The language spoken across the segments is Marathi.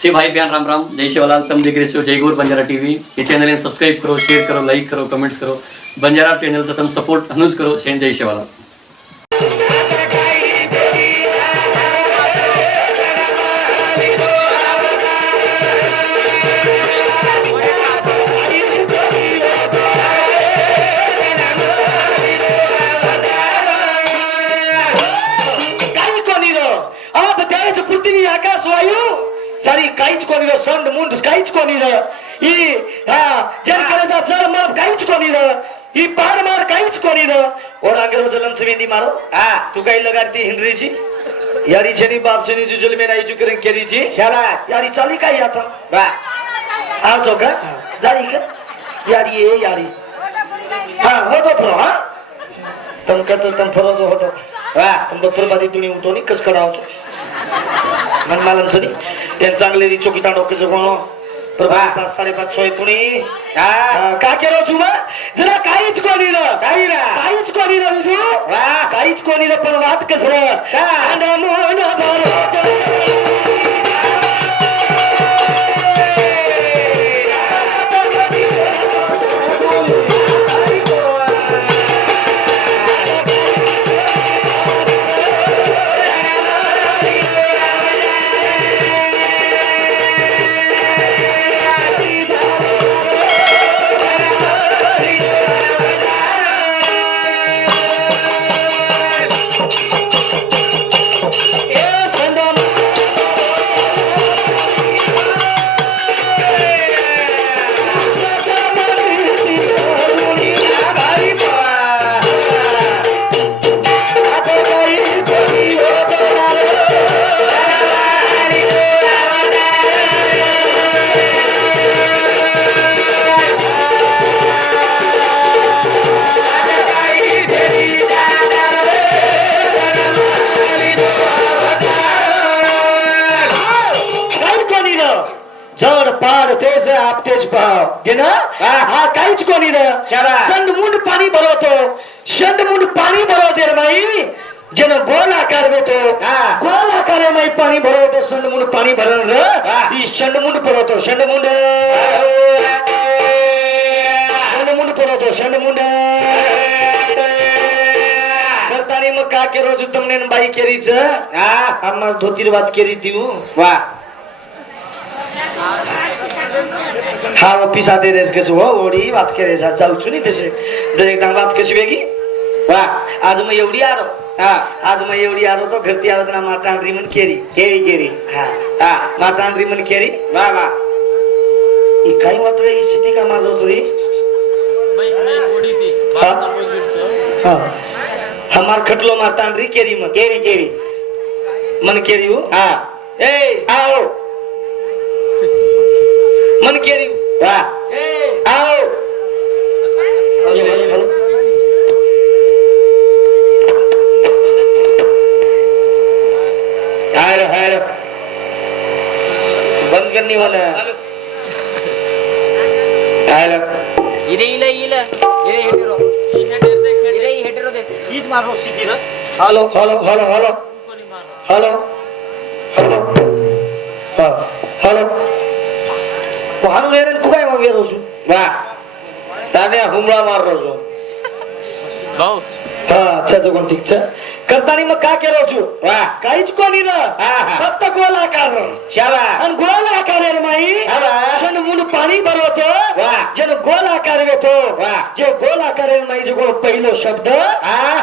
से भाई बहन राम राम, जय शिवलाल। तुम देख रहे हो जय गौर बंजारा टीवी। ये चैनल सब्सक्राइब करो, शेयर करो, लाइक करो, कमेंट्स करो। बंजारा चैनल तुम सपोर्ट हनुज करो। शेन जय शिवलाल। पृथ्वी आकाश वायू सारी काहीच कोणी र संड मुंड काहीच कोणी र ही जल करायचा जल मार काहीच कोणी र ही पार मार काहीच कोणी र और आगे जलम से मेंदी मारो तू काही लगाती हिंद्रीची यारी छनी बाप छनी जुजल में नाही जुकरें केरीची शाला यारी चाली काय आता बा आजो का जारी का यारी ये यारी होतो प्रो तुम करतो तुम फरोजो होतो तुम बरोबर बारी तुणी उठो नी कस करावतो मन मालन सनी तेन चांगले री चोकी तांडो के जगोनो प्रभा 5:30 6 तुणी का केरो छु मा जरा काहीच कोणी र काहीच कोणी र जुजू काहीच कोणी र पण वात कसर ना मोन भरो जड पाड तेज आप तेज भाव गेना काहीच कोणी र संड मुंड पाणी भरवतो संड मुंड पाणी भरवते रे माई जन गोल आकार देतो गोल आकार माई पाणी भरवतो संड मुंड पाणी भरन र ही संड मुंड भरवतो संड मुंड भरवतो संड मुंड करतानी मग का के रोज तुमने बाई केरीच आम्हा धोतीर बात केरी तीऊ वा हाँ वो पिसा दे रेस के हो ओडी बात करे जा जाऊछु नि त्यसै दरेक दाम बात कशी वेगी वाह आज म एवढी आरो आज म एवढी आरो तो घरती आरो ना माटांड्री मन केरी हां माटांड्री मन केरी वाह वाह ई काय वाटतो ई सिटी का मारलो चोरी मैं ओडी थी 12 अपोजिट से हां हमार खटलो माटांड्री केरी म केरी मन केरी हो हां ए आओ मन केरी वाह आओ हाय बंद करनी वाला हेलो इले हेटेरो देख बीच मारो सिटी ना हेलो हारू वेरे तू काय मागे रोजू वाह ताने हुमला मार रोजू बहुत अच्छा जो कोण ठीक छ करतानी मग का केलो छु वाह काहीच कोणी र फक्त गोल आकार शाबा अन गोल आकार रे माई शाबा जन मुंड पाणी भरवतो वाह जन गोल आकार वेतो वाह जे गोल आकार रे माई जो पहिलो शब्द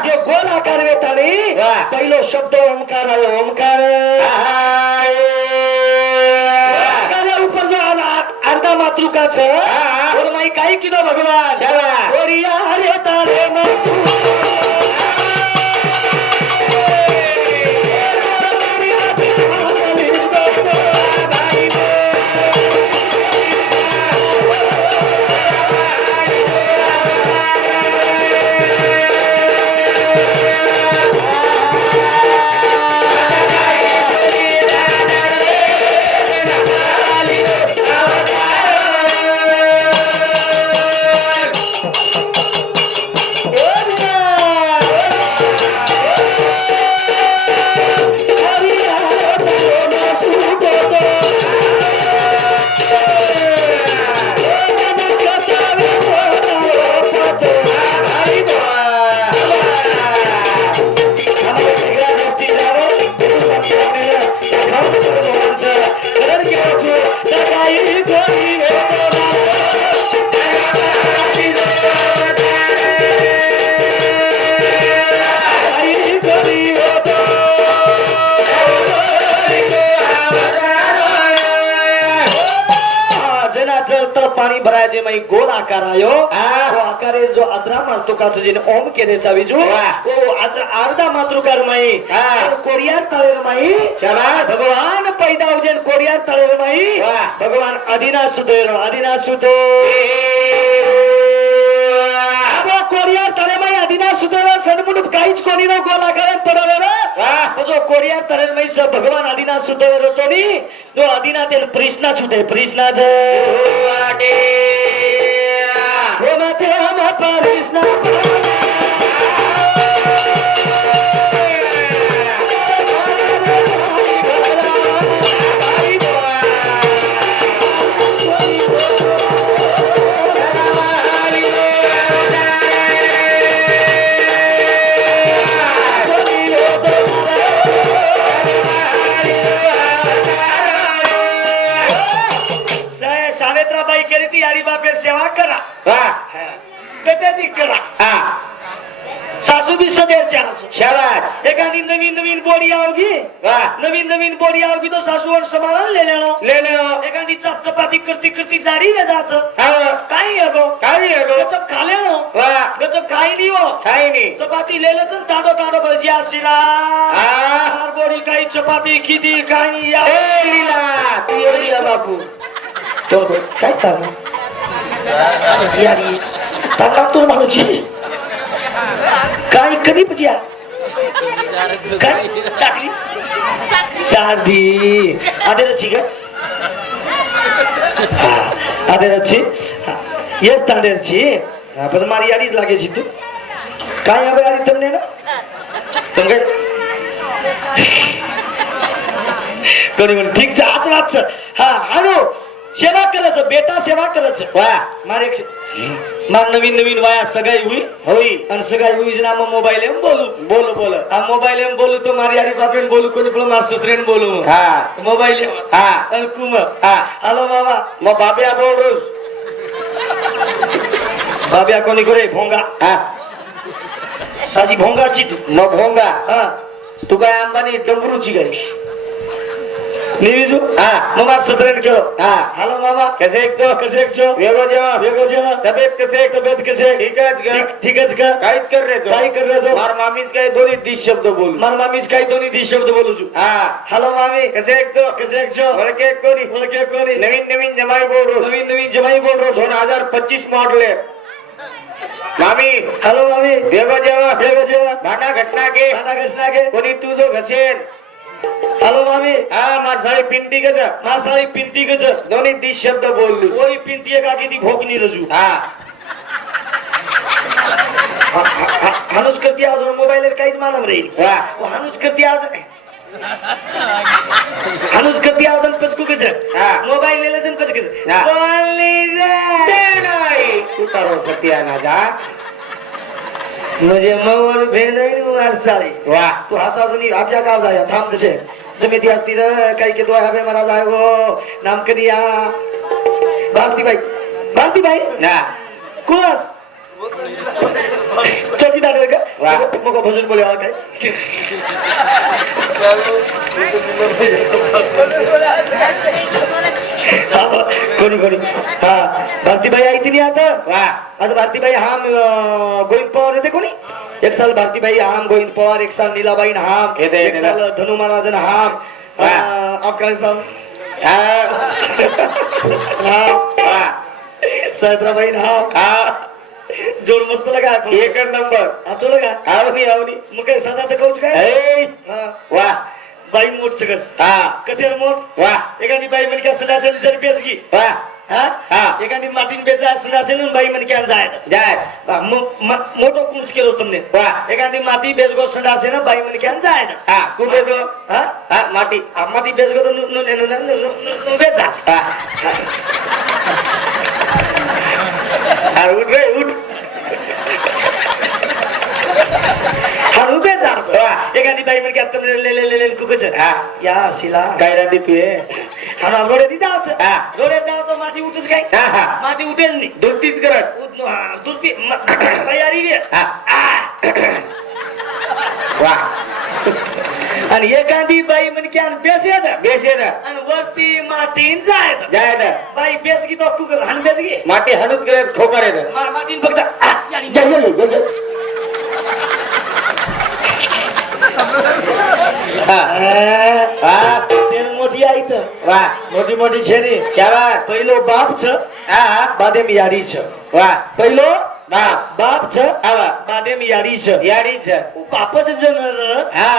जे गोल आकार वेतानी वाह पहिलो शब्द ओमकार आहे ओमकार अर्धा मातृकाच और माई काही किलो भगवान ओरिया हरे तारे पाणी भरायचे मग गोल आकार आयो वो आकारे जो अद्रा मातृकाचं जे ओम केलेचा विजू वो अर्धा मातृकार माई कोरियार तळेर माई भगवान पैदा होजेन कोरियार तळेर माई भगवान आदिनाथ सुधो कोरियार तळे माई आदिनाथ सुधेर सडमुंड काहीच कोणी न गोल आकारात पडवलं जो कोरियार तळे माई भगवान आदिनाथ सुधेर होतो नी तो आदिनाथ कृष्णा छुटे कृष्णाच हो माते हम कृष्णा सावित्राबाई केली ती यारी बापेर सेवा करा कधी करा सासू बी सदैवच्या शहरात एखादी नवीन बोडी आवगी नवीन बोडी आवगी तो सासूवर सांभाळून लेणं एखादी चपाती करती जाडी वेजाचं काही गचप खालेलं गचप खाई नाही चपाती लेलं ताडो भजी असिला बोडी काही चपाती किती काही बापू काय चाललं यारी लागतो माणूची काय कधी पजिया काय टाकली साधी आदेरची का आदेरची येस तांदेरची पण मारी यारीच लागायची तू काय यावे यारी तर ना कोणी म्हण ठीक आज वाच हा हॅलो सेवा करायचं बेटा सेवा करायचं मार नवीन वाया सगाई हुई आणि सगाई हुई नाम मोबाईल बोलू हा मोबाईल बोलू तो मारी यारी बापेन बोलू कोणी पण मार सुसरेन बोलू मोबाईल कुम हॅलो बाबा मग बाब्या बोल रोज बाब्या कोणी करे भोंगा साची भोंगाची तू मग भोंगा तू काय अंबानी डंबरूची काय निविजू मग सदरण केलो हॅलो मामा कसे एकचो वेगो जेवा तब्येत कसे ठीकच का काय कर रे जो मार मामीच काय दोन्ही दिस शब्द बोलू तू हॅलो मामी कसे एकचो वळके कोरी नवीन जमाई बोल रो 2025 मॉडेल है मामी हॅलो मामी वेगो जेवा भांडा घटना के कोणी तू जो घसेन हॅलो मामी मासाळी पिंटी गज दोन्ही 30 शब्द बोलली वही पिंटी का किती भोकनी रजू हानुस करती आज मोबाईल काहीच मालम राहील हानुस करती आज कचकू कस मोबाईल लेलं कस सुतारो सत्या ना जा म्हणजे मवर भेसाळी तू हसासनी आजच्या गाव जाया थांब तसे तुम्ही ती असती काही के दोया बे मला जाय हो नाम कधी या भारतीबाई ना कोस चौकीदार का मग भजन बोले काय कोणी भारतीबाई आई तिने आता भारतीबाई हाम गोविंद पवार येते कोणी एक साल भारतीबाई हाम गोविंद पवार एक साल नीलाबाई हाम एक साल धनु महाराजन हाम अफगाण साल सहस्राबाई हाम जोड मस्त लगा एक नंबर आचो लगा आवनी मग काय सदा तर कहूच काय वाह बाई मोठ सकस कसे मोठ वाह एखादी बाई मन क्या सदा असेल जर पेस की वाह एखादी माटीन बेचा सदा असेल बाई मन क्या जाय मोठो कुंच केलो तुमने वाह एखादी माती बेचगो सदा असेल ना बाई मन क्या जाय तू बेचगो माटी बेचगो तो बेचा उठ रे उठ एखादी बाई म्हणजे आता ले कुकच या शिला गायरांदी तू हा रोडे ती जायचं रोडे जाव तर माती उठच काय माती उठेल नाही दुरतीच करत दुरती तयारी वा आणि एखादी बाई म्हणजे बेस येत आणि वरती मातीन जायत बाई बेस की तो कुकर हाण बेस की माटी हनुत गेले ठोकर येत मातीन फक्त मोठी आई तर वा मोठी मोठी छेनी क्या बात पहिलो बाप छ बादेम यारी छ वा पहिलो बाप बाप छ आवा बादेम यारी छ याडी छ बापच जण हा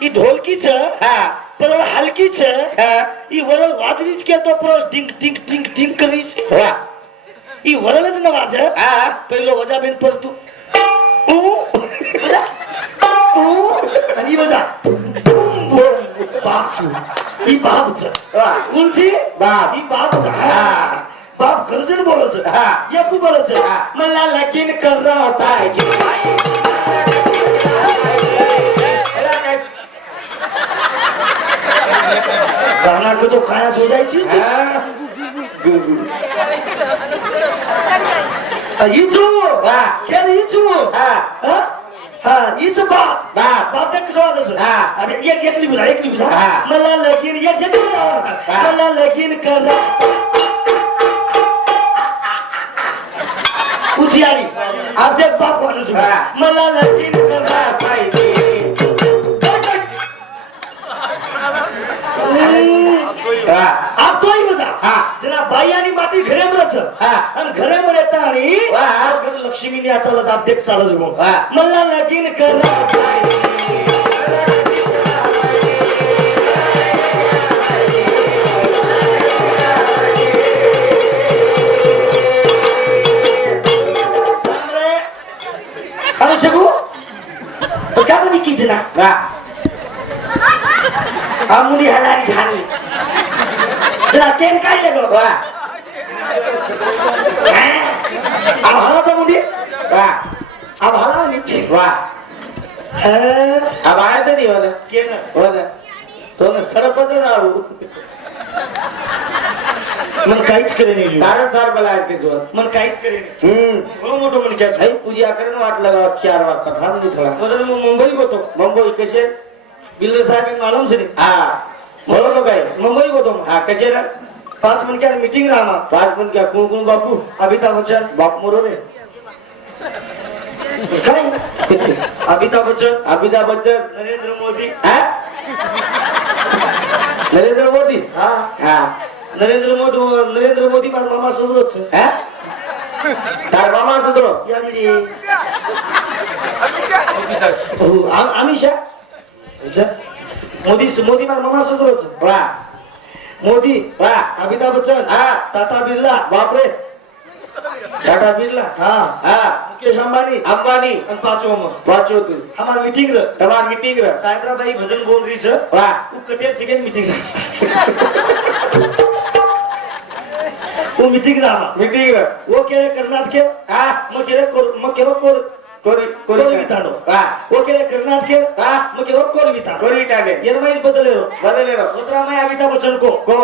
ही ढोलकी छ हा पर हलकी छ हा ही वरल वाजरीच के तो पर टिंग टिंग टिंग टिंग करी छ वा ही वरलच न वाज हा पहिलो वजा बेन पर तू आणि वजा बाप ही बाप छ वा कोणची बाप ही बाप छ हा बाप खरजन बोलच हा एकू बोलच हा. मला लगीन कर रहा पाहिजे गाना को तो खाया हो जायची इचू वा केली इचू हा हा इच बाप बाप बाप ते कसं वाजायचं हा. अरे एकली बुझा हा. मला लगीन एक मला लगीन कर उची आली आप देख बाप वाजायचं हा. मला लगीन कर पाहिजे वा आप तोही बजा हा. जना बाई आणि माती घरेमरच हा. आणि घरेमर येता आणि वा. लक्ष्मीने याचालाच आप देख चालत गो वा. मला लगीन कर अरे शकू तो क्या बनी की जना वा मुली हलारी झाली जरा केन काय लगो वा आभाला तर मुली वा आभाला नाही वा अब आए तो नहीं होना केन होना तो ना सरपंच राहू मन काहीच करे नाही सार बलाय के जोर मन काहीच करे नाही हो मोठं मन काय भाई पूजा करेन वाट लगा 4 वाजता थांब नाही थोडा मदर मग मुंबई होतो मुंबई कसे बिल्डर साहेब मालूम से नहीं हा बोलो काय मुंबई होतो हा कसे ना 5 मिनट क्या मीटिंग रहा हमारा 5 मिनिट क्या कुंकुम बापू अमिताभ बच्चन बाप मोरो रे काय अमिताभ बच्चन अमिताभ बच्चन नरेंद्र मोदी हा नरेंद्र मोदी हा हा नरेंद्र मोदी माझा मामा सोबतच हा तार मामा सुधरो यानी रे अमित शाह अच्छा मोदी माझा मामा सोबतच वा मोदी वा अमिताभ बच्चन हा टाटा बिर्ला बापरे टाटा बिर्ला हा हा मुकेश अंबानी अंबानी आणि पाचवो मग वाचो तू हमार मीटिंग र तमार मीटिंग रे सायत्राबाई भजन बोल रही छ वा वो कटिया सेकंड मीटिंग वो मीटिंग रहा मीटिंग रे वो केले कर्नाटक के हा मग केलो कोरी कोरी कोरी विताडो वा वो केले कर्नाटक के हा मग केलो कोरी विताडो कोरी टाके एरमाइल बदले रो बदले रो 17 मई अमिताभ बच्चन को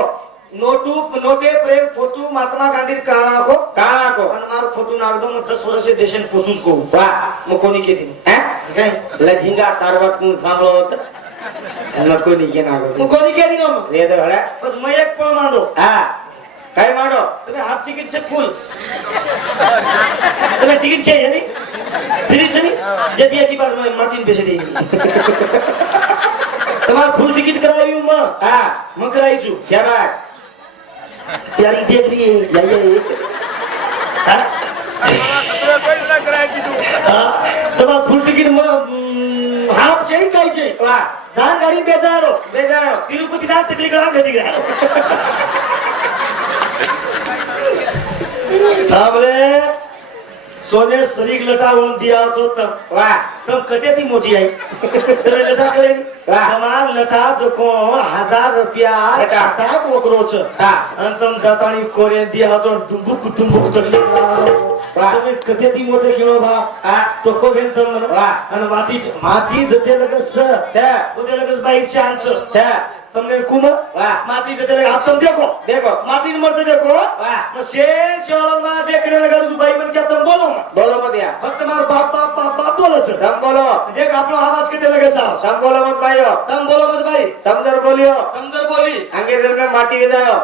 नोटे प्रेम फोटो महात्मा गांधी काळा को काळा को आणि मार फोटो नागदो मग 10 वर्ष देशन पोसून को वा मग कोणी केली हा काय लझिंगा तारवत कोण सांगलो होत नको निघे ना मग कोणी केली ना मग ये तर हळा बस मैं एक पळ मांडो हा काय माडो तुम्हें हाफ टिकट से फुल तुम्हें टिकट चाहिए नहीं फ्री से नहीं जब ये की बार मैं मार्टिन पैसे देगी तुम्हारा फुल टिकट कराई हूँ मैं कराई छू शाबाश यार ये देख लिए ये तुम्हारा फुल टिकट में हाफ चाहिए काय चाहिए वा धान गाड़ी बेजारो बेजारो तिरुपति जात तकली करा भेदी रहा थांबले सोने सरीक लटावून दिया तो वा तम कते थी मोटी आई तेरे लटा करे वाह। हमार लटा जो को 1000 रुपया लटा। छटा कोकरोच हा अंतम जातानी कोरे दिया तो डुंबुक तकली वाह। तुम्ही कते थी मोटे किलो बा हा तो को घेन तम वाह। आणि माती जते लगस त्या उदे लगस बाई चान्स त्या तुमने कुम वाह। माटी से चले आप तुम देखो देखो माटी ने मरते देखो वाह। मैं शेर शिवालाल मा जे करे लगा रसू भाई मन क्या तुम बोलो मत बोलो मत या फक्त मार बाप बाप बाप बाप बोलो छ तुम बोलो देख आपनो आवाज कितने लगे साहब तुम बोलो मत भाइयों तुम बोलो मत भाई तुम जर बोलियो तुम जर बोली अंग्रेज में माटी के जाओ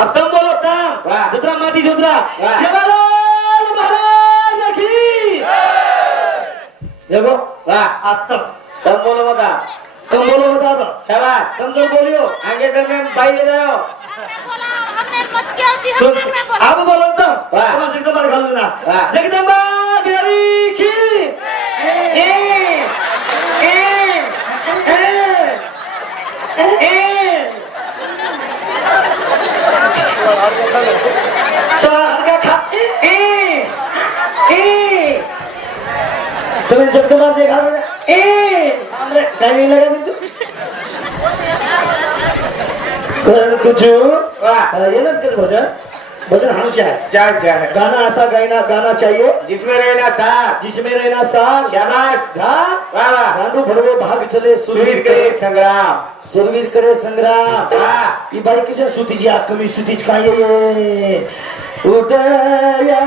अब तुम बोलो तुम वाह। जुत्रा माटी जुत्रा वाह। शिवालाल महाराज की देखो वाह अब तुम बोलो मत तुम बोलो बता दो शाबाश तुम जर बोलियो अंग्रेज में भाई के जाओ हमने मत किया जी तो हम में बोला अब बोलो तुम वाह। तुम्हारे से तुम्हारे खालू ना वाह। जगदम्बा देवी की तुम्हें जगदम्बा देखा हमने टाइमिंग लगा दी कुछ वाह ये ना इसके भजन भजन हम क्या है क्या है गाना ऐसा गाना चाहिए जिसमें रहना साथ जिसमें रहना साथ शाबाश वाह वाह गानू भड़वे भाग चले सुरवीर करे संग्राम सुरवीर करे संग्राम वाह ये बाई किसे सुती जी आप कमी सुती खाइए ये उठया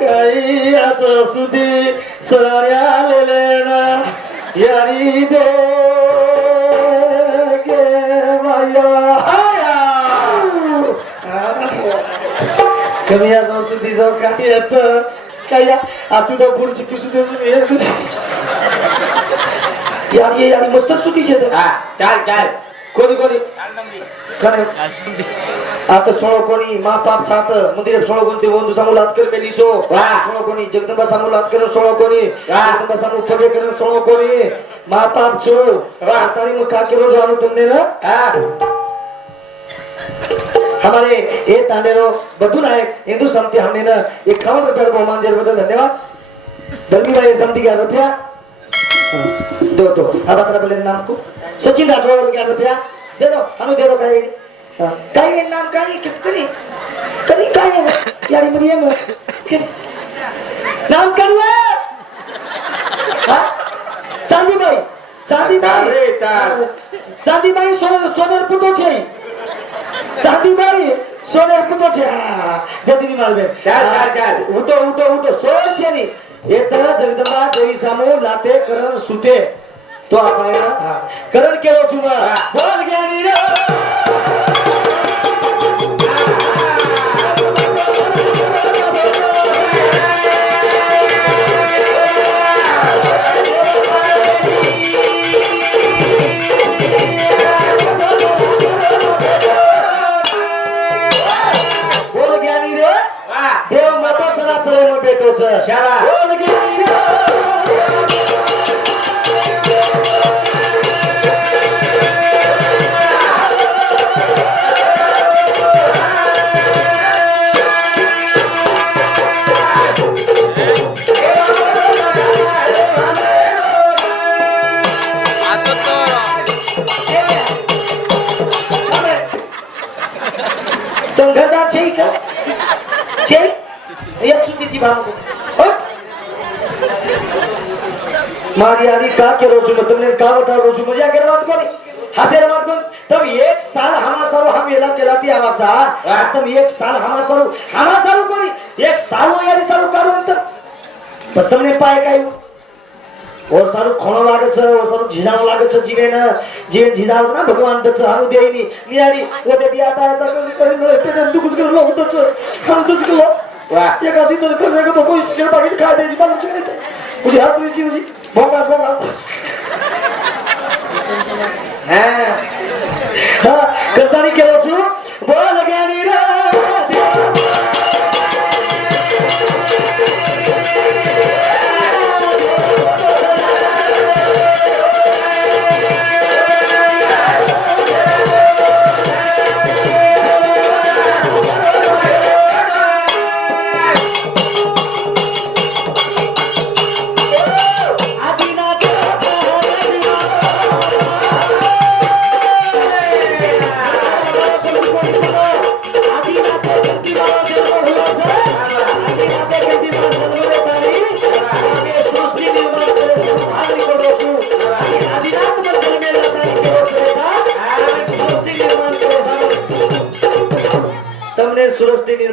काही असं सुती सऱ्या लेना यारी दे गे माया कमी असं सुती जो काही येत काय आता तो पुढची कुसुते यार ये यार मस्त सुती शेत हाँ चाल कोणी कोणी आता सोळो कोणी मा पाप छात मंदिर सोळो कोणते वंदू सांगू लात कर मेलिसो वाह। सोळो कोणी जगदंबा सांगू लात कर सोळो कोणी वाह। जगदंबा सांगू पगे कर सोळो कोणी मा पाप छो वाह। तारी मु का के रोज आलो तुमने ना हाँ हमारे ये तांडेरो बधु नायक हिंदू समिति हमने ना एक 51 रुपये को मान जर बदल धन्यवाद धर्मी भाई समिति क्या रुपया दो अब अपना बोले नाम को सचिन राठौर क्या रुपया दे दो हमें दे दो काही नाम काही कधी कधी काय यार मुझे नाम करूँ चांदी भाई अरे चाल चांदी भाई सोनेर पुतो छे चांदी भाई सोनेर पुतो छे जल्दी नहीं मालवे चाल उठो सोन छे नी ये तरह जगदंबा देवी सामो लाते करण सुते तो आप करण केलो छुमा बोल ज्ञानी रे बोल ज्ञानी रे वाह देव मोठा चला चला बेटो शाबाश बोल ज्ञानी रे तुम घर जा छे का छे एक सुतीची भाव मारी यारी का के रोजू में तुमने का बता रोजू मजा के बात कोनी हसे बात कोन तब एक साल हमारा साल हम येला केलाती आवाचा तब एक साल हमारा साल कोनी एक साल यारी साल करू अंतर बस तुमने पाए काय और सारू खोणो लागे छ और सारू झिजाव लागे छ जीवन झिजाव ना भगवान दच हारू देईनी नियारी वो दे दिया था कर नो ते दुख कर लो दच हम दच को वाह एक आदमी तो करने को तो कोई स्केल बाकी खा दे मालूम चले मुझे हाथ में जी भोगा हां करतानी केलो छु बोल ज्ञानी रे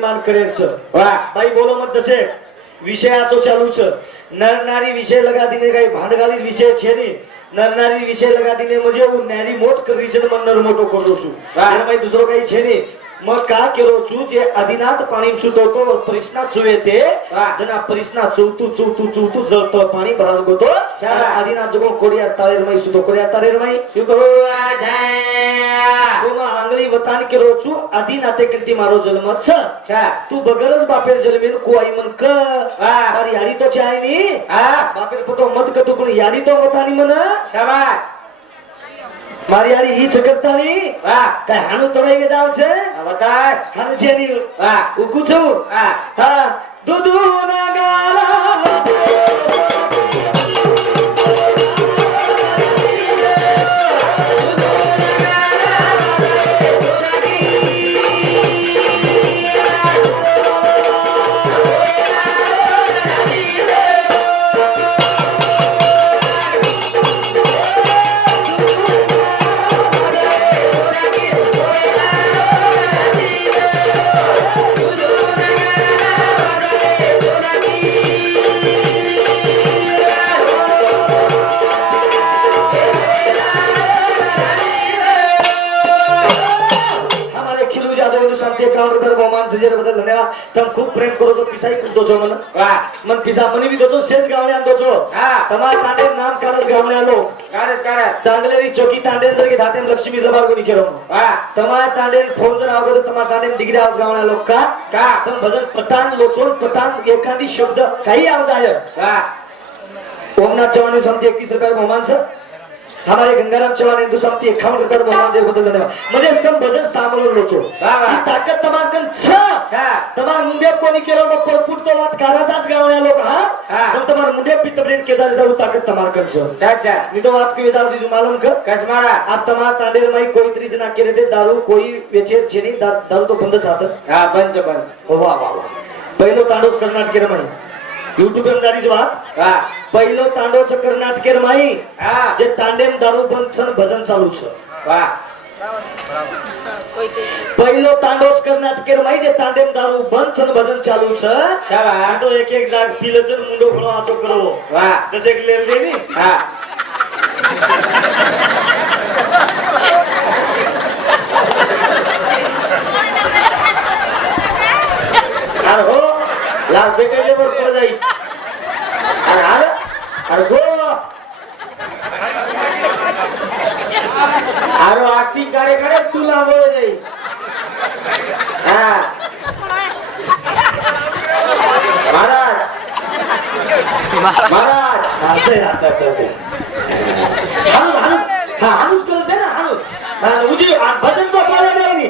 निर्माण करेल छ વાહ ભાઈ બોલો મત દસે વિષય આ તો ચાલુ છે નર નારી વિષય લગા દીને કઈ ભાંડગાલી વિષય છે ની નર નારી વિષય લગા દીને મજે હું નારી મોટ કરવી છે મન નર મોટો કરું છું અને ભાઈ દૂસરો કઈ છે ની મગ કા કેરો છું જે આદિનાથ પાણી સુતો તો પરિશ્ના જોવે તે જના પરિશ્ના ચૂતું જળતો પાણી ભરાલ ગોતો આદિનાથ જગો કોડિયા તારેર મય સુતો કોડિયા તારેર મય સુતો ગોમાં આંગળી વતાન કેરો છું આદિનાથે કીર્તિ મારો જન્મ છે તું બગરજ બાપેર જન્મેન કોઈ મન ક મારી યારી તો ચાય ની બાપેર પતો મત કતું પણ યારી તો વતાની મને શાબાશ મારી યારી ઈ છકરતાની કઈ હાનું તળાઈ વેદાવ છે બતાય હાનું છે ની ઉકુ છું હા દુદુ ના ગાલા तुम खूब प्रेम करो तो पिसाई खूब दो छो मन मन पिसा मनी भी दो तो सेज गावणे दो छो तमार तांडे नाम कारज गावणे आलो कारज चांगलेरी चौकी तांडे जरी धाते लक्ष्मी दरबार को निकेरो तमार तांडे फोन जर आवगो तो तमार तांडे डिग्री आवाज गावणे आलो का तुम भजन पठाण लोचोन पठाण एखादी शब्द काही आवाज आयो ओमनाथ चव्हाण समती 21 रुपया बहुमान छे हमारे गंगाराम चौहान हिंदू समिति 51 रुपया बहुमान दे बदल देने मुझे सब भजन सामलो लोचो ई ताकत तमार कन छ तमार मुंडे कोनी केरो मो परपुट तो વાત કારાચાજ ગાવણે लोग हां तो तमार मुंडे पितबरेन केदार जाऊ ताकत तमार कन छ अच्छा नी तो बात की वेदाव जी मालूम क कसमारा आप तमार तांडेर मई कोई त्रिज ना केरे दारू कोई वेचे छेनी दारू तो बंद छात हां बंद वाह वाह वाह पहिलो तांडो कर्नाटक मई YouTube वर दारीच बात पहिलो तांडो छ कर्नाटक मई जे तांडेम दारू बंद छन भजन चालू छ वाह पहिलो तांडोच कर्नाटक मई जे तांडेम दारू बंद छन भजन चालू छ शाबाश तो एक एक जाग पिलचन मुंडो खळो आचो करो वाह जसे की लेल देनी हां अरे हो लाल बेटे वर पड़ जाई अरे गो अरे आखी काळे काळे तुला बोल जाई हां महाराज आते हां हानुस कर दे ना हानुस उजी भजन तो बोले देनी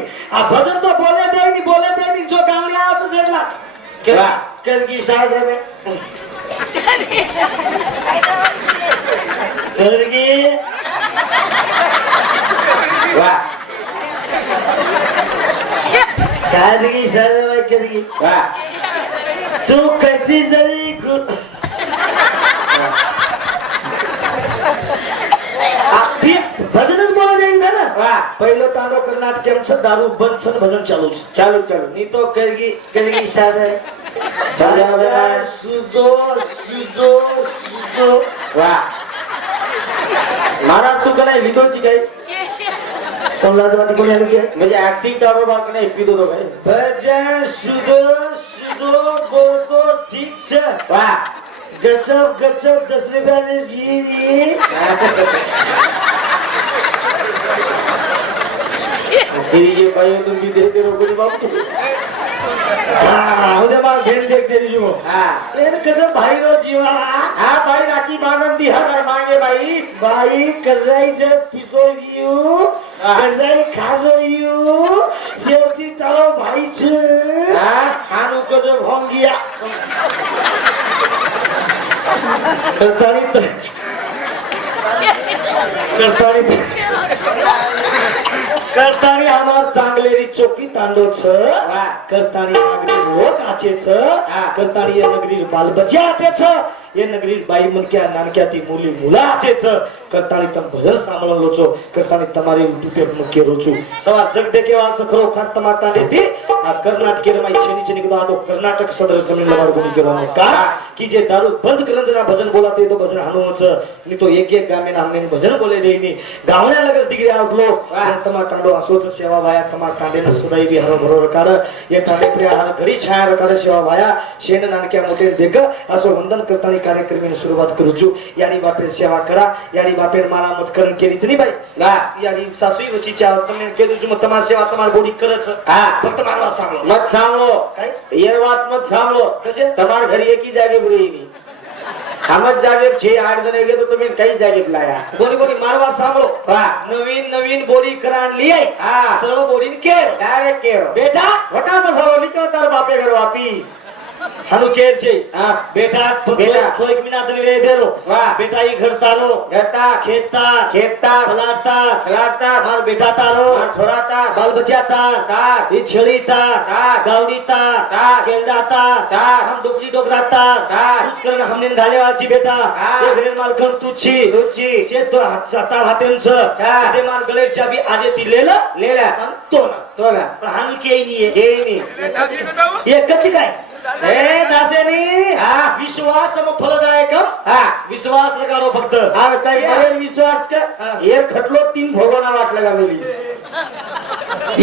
भजन तो बोले देनी जो गावणी आवच सेगला केला कलगी साज में कलगी वाह कलगी साज में कलगी वाह तू कैसी जरी गुड भजनच बोला जाईल ना वाह पहिलो तांडो कर्नाटक केमचं दारू बंद छन भजन चालू नी तो कलगी साज है सुजो वाह महाराज तू कने विदोची काय संलाजवादी कोणी आली काय म्हणजे ऍक्टिंग करो बाकी नाही पिदो तो काय भजन सुजो बोलतो ठीक छे वाह गचप 10 रुपयाने जी ये भाई तुम भी देते रहो कोई बात उद्या मार भेट देख दे जीव हां लेन कसं भाई रो जीवा हां भाई राखी बांधून दी हर मागे बाई करायचं पिसो यू कराय खाजो यू शेवटी तारो भाई छे हां खानु कसं भोंगिया करतानी आम्हाला चांगलेरी चोकी तांडो छ करतानी नगरी रोक आचे छ करतानी नगरी बाल बच्चे आचे छ ये नगरी बाई मनक्या नानक्या ती मुली मुलाचे छ करतानी तम भजन सामळो लोचो करतानी તમારી યુટ્યુબ મુખ્ય રોચુ સવાર જગ દેકે વાંચ ખરો ખાસ તમાટા દેતી આ કર્ણાટક રે માઈ શેની ચની કદો આ તો કર્ણાટક સદર જમીન લવાર ગુની કરવાનો કા की जे दारू बंद करंजना भजन बोलाते तो भजन हानोच नी तो एक एक गामे नामे भजन बोले देईनी गावण्या लगस डिग्री आवलो तमा कांडो असोच सेवा वाया तमा कांडे न सुदाई बी हरो भरो रकार ये कांडे प्रिया हर घडी छाया रकार सेवा वाया शेन नानक्या मोठे देख असो वंदन करतानी कार्यक्रमाची सुरुवात करूचू यानी बापे सेवा करा यानी बापे माला मत करण केलीच नी बाई ला यानी सासुई वशीच्या तमे केदुचू मत तमा सेवा तमार बोडी करच हा फक्त मारवा सांगलो मत सांगलो काय ये बात मत सांगलो कसे તમાર ઘરે એકી જાગે बुरीनी समज जागे 6-8 जण गेले तो तुम्ही काही जागेत लाया बोली बोली मारवा सांगलो हा नवीन नवीन बोली करान लिये हा सरळ बोलीन के डायरेक्ट के बेटा वटा तो सरो लिखो तार बापे घर वापिस हानु केर छे हा बेटा बेटा छो एक महीना तने वे देरो वाह बेटा ई घर तारो गता खेता खेता फलाता खलाता मार बेटा तारो मार थोराता बाल बच्चा ता तार ई छेली ता तार गावडी ता तार गेंडा ता तार हम डोकरी डोकरा ता तार कुछ करन हमने घाले वाची बेटा हा. ये घरेन माल कर तुची तुझी से तो हात हातेंच हा. ते माल गलेच्या बी आजे ती लेला लेला तो ना तो ना पण हानु के नाही येईनी ये कच्ची काय ए दासेनी हा विश्वास मग फलदायक हा विश्वास लगारो फक्त और काही बरेच विश्वास हा. कर एक खटलो 3 भोगोना वाटला का मुली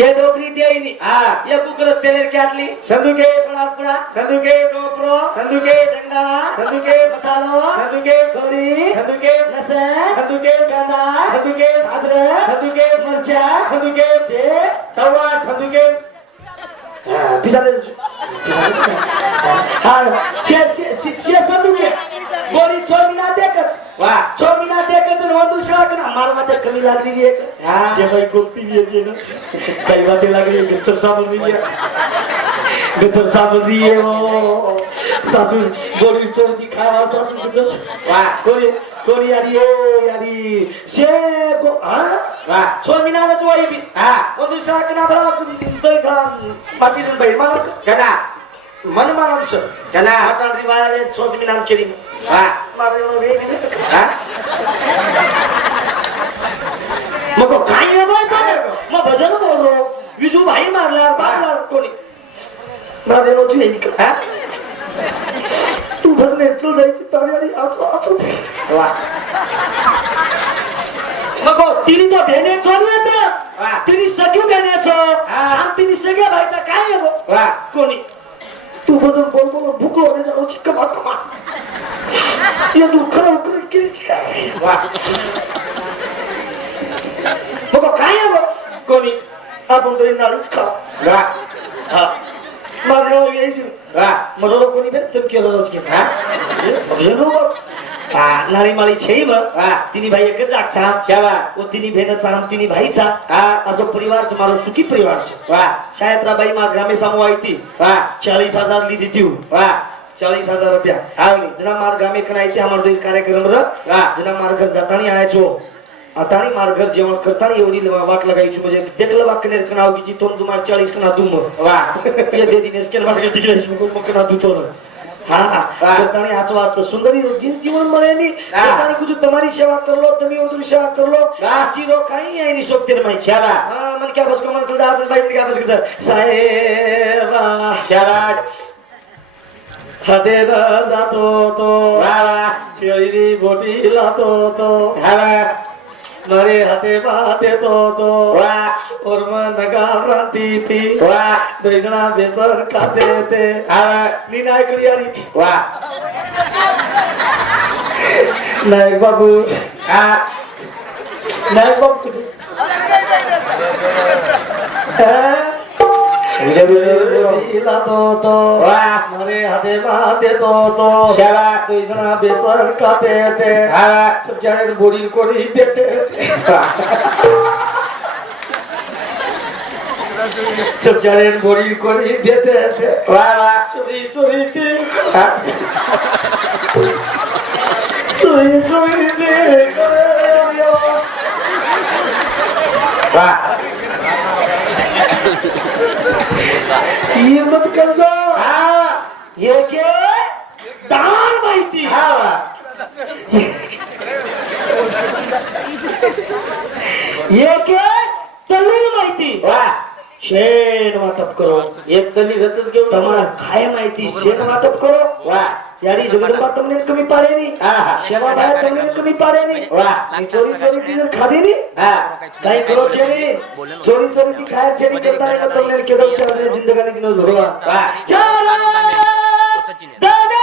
ये डोकरी देईनी हा ये कुकर तेलेर क्यातली संदुके सोळापुडा संदुके टोपरो संदुके शेंगदाणा संदुके मसालो संदुके गौरी संदुके लसण संदुके कांदा संदुके अद्रक संदुके मिरच्या संदुके शेत तवा संदुके पिसाले हा शे संदुके गोरी छोमीना देखच वाह छोमीना देखच न वंदू शाक ना मार माते कमी लागली एक हा. जे बाई कोपती ये ना काही वाटे लागली गच्चर साबण दिली गच्चर साबण दिए ओ सासू गोरी चोरती खावा सासू गच्चर वाह कोणी आली ओ आली शे गो हा वाह छोमीना न चोई बी हा वंदू शाक ना भला तोय खा बाकी दिन बाई मार कदा मन मानच कदा आटांची बाया छोट मी नाम केली वाह मारलो रे हा मग काय आहे बाई मग भजन बोललो विजू भाई मारला कोणी माझे रोजी येईल का हा? तू भजने चल जायची तारी आणि आचो वाह मग तिने तो भेनेचो नाही वाह. तिने सगळी भेनेचो हा. आणि तिने सगळ्या भाईचा काय आहे गो? वाह कोणी तू भजन बोल भुकलो आणि जाऊ कमा कमा ये तू खरं केली काय वाह मग काय आहे गो? कोणी आपण तरी नाळूच खा वाह हा माझ्यावर यायची वाह मला कोणी भेटत केलं की हा हा नाळी माळी छेई मग वाह तिनी भाई एकच आगचा शाबा ओ तिनी भेनचा तिनी भाईचा हा असो परिवारच मारो सुखी परिवारच वाह शायत्रा बाई मा ग्रामे सामू आईती वाह 40,000 ली देती वाह 40,000 रुपया आवली जना मार ग्रामे कनायचे हमार दोन कार्यक्रम र वाह जना मार घर जातानी आयचो आतानी मार घर जेवण करतानी एवढी वाट लगायची म्हणजे देखलं वाकने कनाव की तोंड तुम्हाला 40 कना दुम वाह ये दे दिनेश के मार के तिकडे मग कना दुतो हा करतानी आच वाच सुंदरी जीवन मळेनी करतानी कुछ तुम्हारी सेवा करलो तुम्ही ओदरी सेवा करलो जीरो काही आहे नि सोबते माई शाबा हा मन क्या बस को मन तुला आज बाई क्या बस सर साहेबा शाबा हाते जातो तो वाह शेळी बोटी लातो तो वाह मरे हाते बाते तो वाह और मन गावराती ती वाह दोजना बेसर खाते ते नी नाय क्लियरी वाह नायक बाबू हा नायक बाबू कुछ तो वाह मरे हाते बाते तो शाबा दोजना बेसर खाते ते वाह सब्जाने बोरी कोरी देते सब्जाने बोरी कोरी देते वाह वाह चोरी चोरी थी चोरी चोरी दे वाह ये मत कर दो हा ये के दान माहिती हा एक तलील माहिती वा शेण वाटप करो एक तली रतच घेऊन तुम्हाला काय माहिती शेण वाटप करो वा यारी जगदंबा तुमने कमी पाडे नी हा हा शेवा बाहेर तुमने कमी पाडे नी वा मी चोरी चोरी ती जर खादी नी हा काही करो छेनी चोरी चोरी ती खाया छेनी करता है तो तुमने के दो चल जिंदगी की नो झोड़वा वा चलो दादा